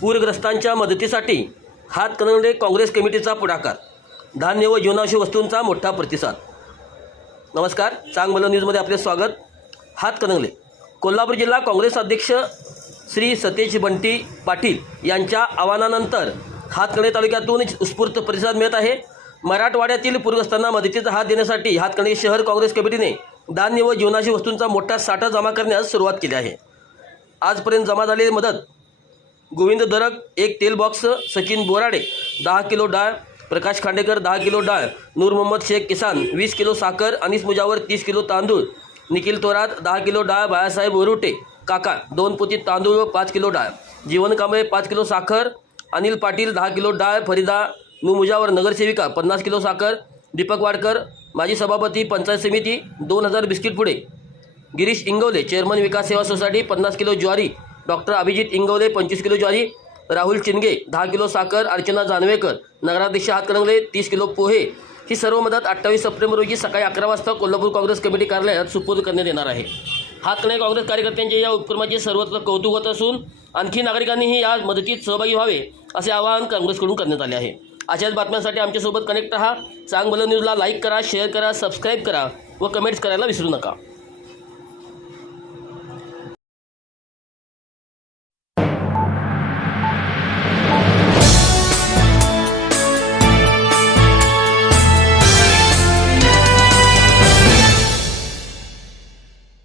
पूरग्रस्तांच्या मदतीसाठी हातकणंगले काँग्रेस कमिटीचा पुढाकार. धान्य व जीवनावश्यक वस्तूंचा मोठा प्रतिसाद. नमस्कार चांगलं न्यूजमध्ये आपले स्वागत. हातकणंगले कोल्हापूर जिल्हा काँग्रेस अध्यक्ष श्री सतेज बंटी पाटील यांच्या आवाहनानंतर हातकणे तालुक्यातून उत्स्फूर्त प्रतिसाद मिळत आहे. मराठवाड्यातील पूरग्रस्तांना मदतीचा हात देण्यासाठी हातकणंगले शहर काँग्रेस कमिटीने धान्य व जीवनाशी वस्तूंचा मोठा साठा जमा करण्यास सुरुवात केली आहे. आजपर्यंत जमा झालेली मदत गोविंद दरक एक तेल बॉक्स सचिन बोराडे दहा किलो डाळ प्रकाश खांडेकर दहा किलो डाळ नूर मोहम्मद शेख किसान वीस किलो साखर अनिस मुजावर तीस किलो तांदूळ निखिल थोरात दहा किलो डाळ बाळासाहेब ओरुटे काका दोन पोती तांदूळ व पाच किलो डाळ जीवन कांबळे पाच किलो साखर अनिल पाटील दहा किलो डाळ फरीदा नू मुजावर नगरसेविका पन्नास किलो साखर दीपक वाडकर माजी सभापती पंचायत समिती दोन हजार बिस्किट पुढे गिरीश इंगवले चेअरमन विकास सेवा सोसायटी पन्नास किलो ज्वारी डॉक्टर अभिजित इंगवले पंचवीस किलो ज्वारी राहुल चिनगे दहा किलो साखर अर्चना जानवेकर नगराध्यक्ष हातकणंगले तीस किलो पोहे. ही सर्व मदत अठ्ठावीस सप्टेंबर रोजी सकाळी अकरा वाजता कोल्हापूर काँग्रेस कमिटी कार्यालयात सुपूर्द करण्यात येणार आहे. हातकणंगले काँग्रेस कार्यकर्त्यांच्या या उपक्रमाचे सर्वत्र कौतुक होत असून आणखी नागरिकांनीही या मदतीत सहभागी व्हावे असे आवाहन काँग्रेसकडून करण्यात आले आहे. अशाच बातम्यांसाठी आमच्यासोबत कनेक्ट रहा. चांगलं न्यूजला लाईक करा शेअर करा सबस्क्राईब करा व कमेंट्स करायला विसरू नका.